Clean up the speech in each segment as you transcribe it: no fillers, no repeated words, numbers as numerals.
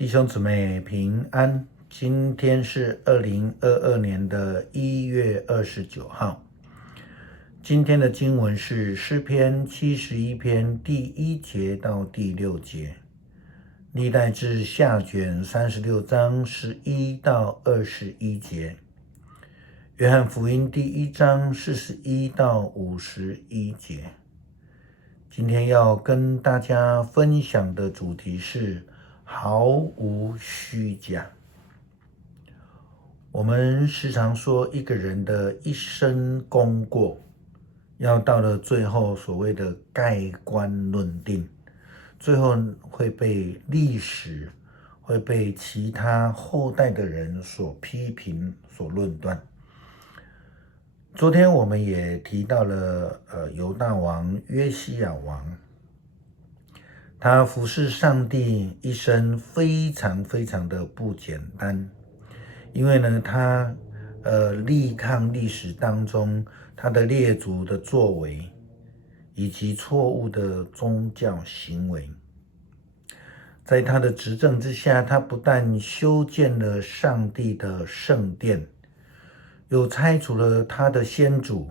弟兄姊妹平安，今天是2022年的1月29号。今天的经文是诗篇71篇第1节到第6节，历代志下卷36章11到21节，约翰福音第1章41到51节。今天要跟大家分享的主题是毫无虚假。我们时常说一个人的一生功过，要到了最后所谓的盖棺论定，最后会被历史，会被其他后代的人所批评、所论断。昨天我们也提到了犹大王约西亚王，他服侍上帝一生非常的不简单，因为呢他力抗历史当中他的列祖的作为以及错误的宗教行为。在他的执政之下，他不但修建了上帝的圣殿，又拆除了他的先祖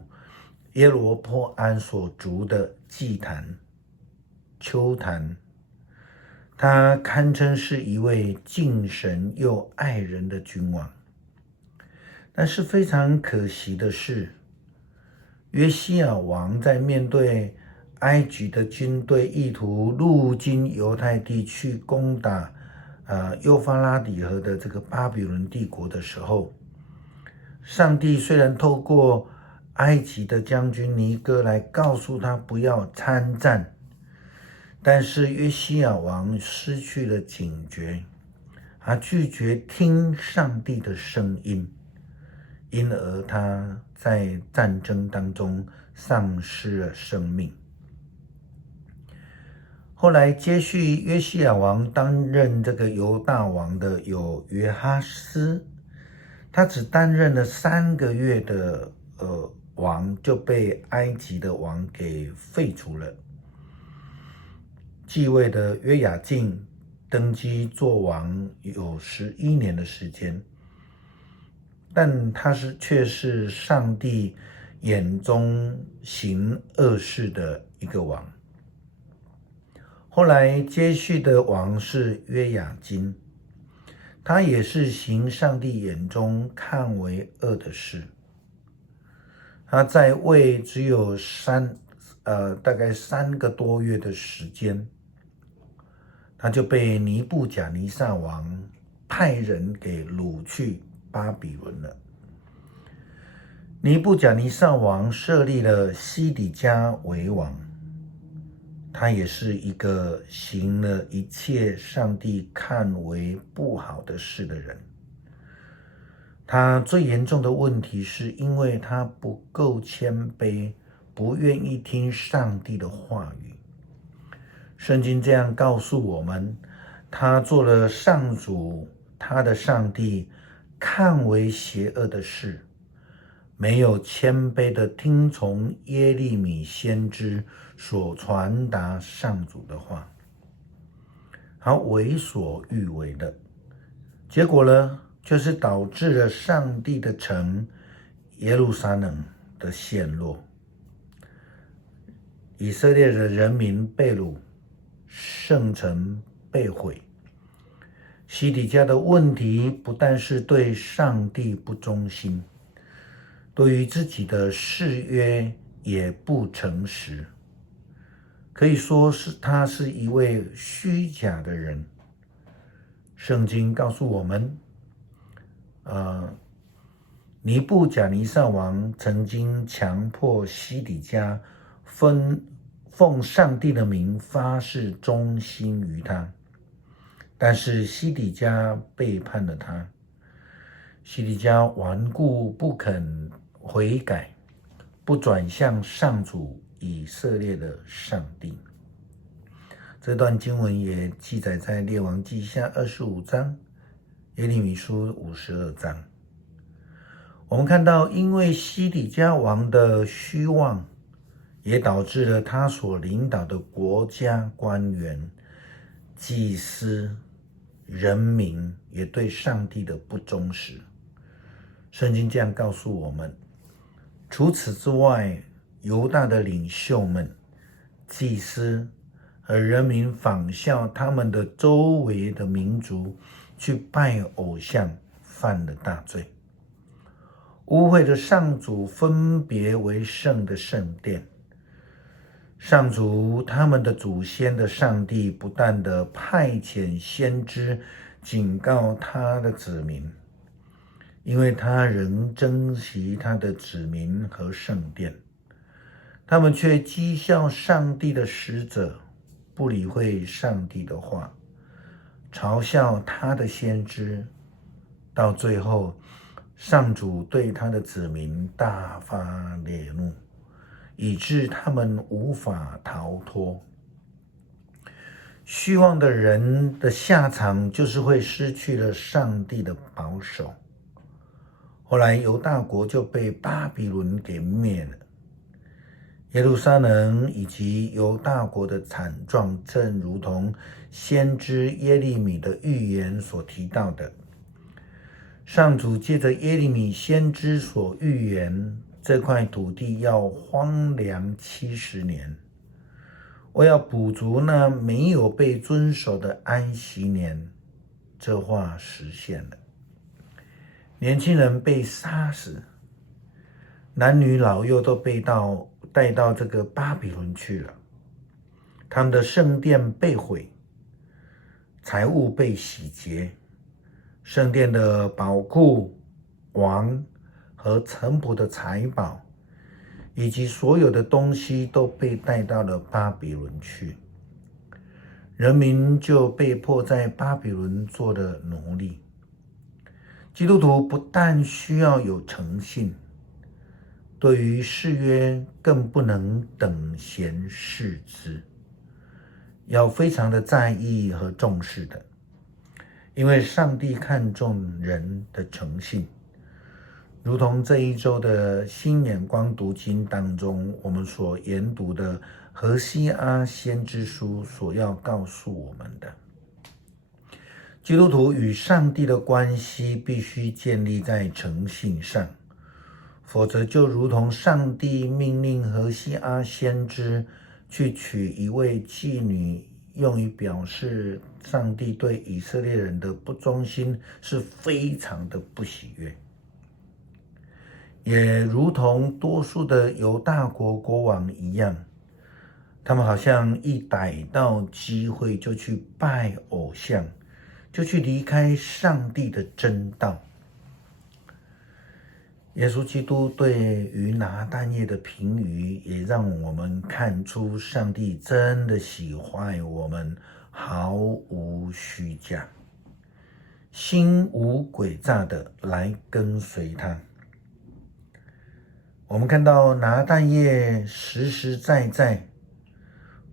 耶罗波安所筑的祭坛、丘坛。他堪称是一位敬神又爱人的君王。但是非常可惜的是，约西亚王在面对埃及的军队意图入侵犹太地去攻打幼发拉底河的这个巴比伦帝国的时候，上帝虽然透过埃及的将军尼哥来告诉他不要参战，但是约西亚王失去了警觉，他拒绝听上帝的声音，因而他在战争当中丧失了生命。后来接续约西亚王担任这个犹大王的有约哈斯，他只担任了3个月的王，就被埃及的王给废除了。继位的约雅敬登基做王有11年的时间，但他却是上帝眼中行恶事的一个王。后来接续的王是约雅斤，他也是行上帝眼中看为恶的事。他在位只有大概3个多月的时间，他就被尼布甲尼撒王派人给掳去巴比伦了。尼布甲尼撒王设立了西底家为王，他也是一个行了一切上帝看为不好的事的人。他最严重的问题是因为他不够谦卑，不愿意听上帝的话语。圣经这样告诉我们，他做了上主他的上帝看为邪恶的事，没有谦卑的听从耶利米先知所传达上主的话，他为所欲为的结果呢，就是导致了上帝的城耶路撒冷的陷落，以色列的人民被掳，圣城被毁。西底家的问题不但是对上帝不忠心，对于自己的誓约也不诚实，可以说是他是一位虚假的人。圣经告诉我们，尼布甲尼撒王曾经强迫西底家奉上帝的名发誓忠心于他，但是西底家背叛了他。西底家顽固不肯悔改，不转向上主以色列的上帝。这段经文也记载在列王记下25章，耶利米书52章。我们看到，因为西底家王的虚妄，也导致了他所领导的国家官员、祭司、人民也对上帝的不忠实。圣经这样告诉我们，除此之外，犹大的领袖们、祭司和人民仿效他们的周围的民族去拜偶像，犯了大罪，污秽了上主分别为圣的圣殿。上主他们的祖先的上帝不断地派遣先知警告他的子民，因为他仍珍惜他的子民和圣殿，他们却讥笑上帝的使者，不理会上帝的话，嘲笑他的先知。到最后，上主对他的子民大发烈怒，以致他们无法逃脱。虚妄的人的下场就是会失去了上帝的保守。后来犹大国就被巴比伦给灭了。耶路撒冷以及犹大国的惨状，正如同先知耶利米的预言所提到的。上主借着耶利米先知所预言，这块土地要荒凉70年，我要补足那没有被遵守的安息年。这话实现了，年轻人被杀死，男女老幼都被带到这个巴比伦去了。他们的圣殿被毁，财物被洗劫，圣殿的宝库、王和臣仆的财宝，以及所有的东西都被带到了巴比伦去。人民就被迫在巴比伦做了奴隶。基督徒不但需要有诚信，对于誓约更不能等闲视之，要非常的在意和重视的，因为上帝看重人的诚信。如同这一周的新眼光读经当中，我们所研读的何西阿先知书所要告诉我们的，基督徒与上帝的关系必须建立在诚信上，否则就如同上帝命令何西阿先知去娶一位妓女，用于表示上帝对以色列人的不忠心，是非常的不喜悦。也如同多数的犹大国国王一样，他们好像一逮到机会就去拜偶像，就去离开上帝的真道。耶稣基督对于拿但业的评语，也让我们看出上帝真的喜欢我们毫无虚假、心无诡诈的来跟随他。我们看到拿但业实实在在，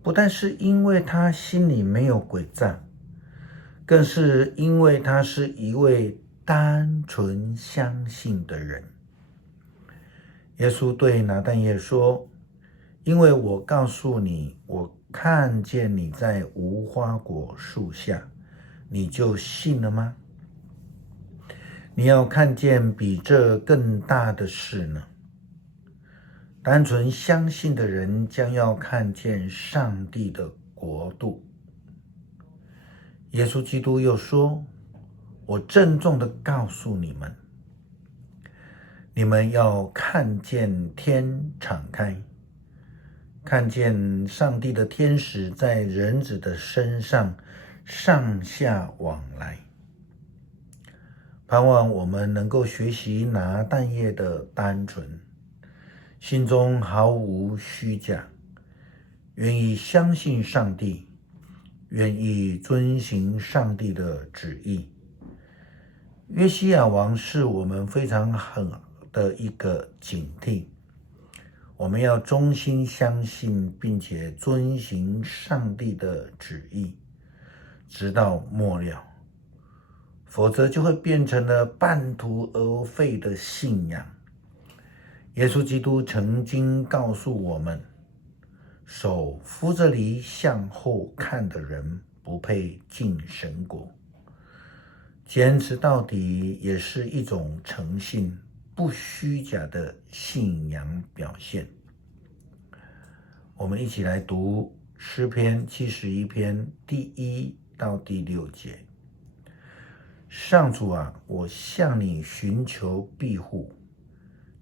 不但是因为他心里没有诡诈，更是因为他是一位单纯相信的人。耶稣对拿但业说，因为我告诉你，我看见你在无花果树下，你就信了吗？你要看见比这更大的事呢。单纯相信的人将要看见上帝的国度。耶稣基督又说，我郑重地告诉你们，你们要看见天敞开，看见上帝的天使在人子的身上上下往来。盼望我们能够学习拿但业的单纯，心中毫无虚假，愿意相信上帝，愿意遵行上帝的旨意。约西亚王是我们非常好的一个警惕，我们要忠心相信并且遵行上帝的旨意，直到末了，否则就会变成了半途而废的信仰。耶稣基督曾经告诉我们，手扶着犁向后看的人不配进神国。坚持到底也是一种诚信、不虚假的信仰表现。我们一起来读诗篇71篇第1到第6节。上主啊，我向你寻求庇护，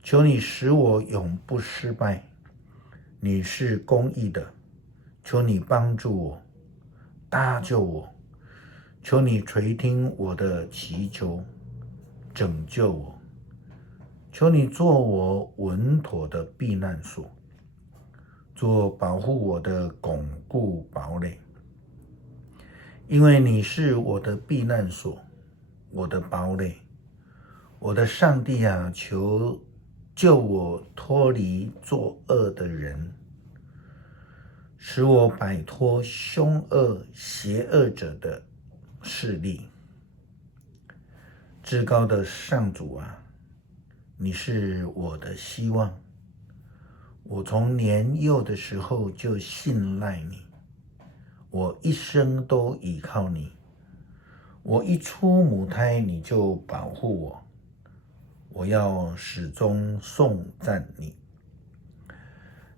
求你使我永不失败。你是公义的，求你帮助我，搭救我。求你垂听我的祈求，拯救我。求你做我稳妥的避难所，做保护我的巩固堡垒。因为你是我的避难所，我的堡垒。我的上帝啊，求救我脱离作恶的人，使我摆脱凶恶邪恶者的势力。至高的上主啊，你是我的希望。我从年幼的时候就信赖你，我一生都倚靠你。我一出母胎，你就保护我。我要始终颂赞你。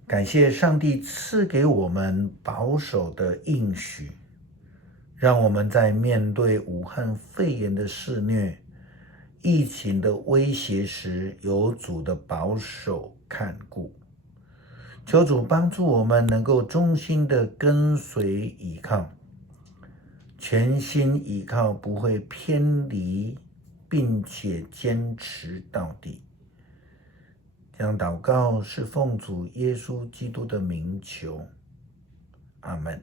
感谢上帝赐给我们保守的应许，让我们在面对武汉肺炎的肆虐、疫情的威胁时，有主的保守看顾。求主帮助我们能够忠心的跟随倚靠，全心倚靠，不会偏离，并且坚持到底。这样祷告是奉主耶稣基督的名求，阿们。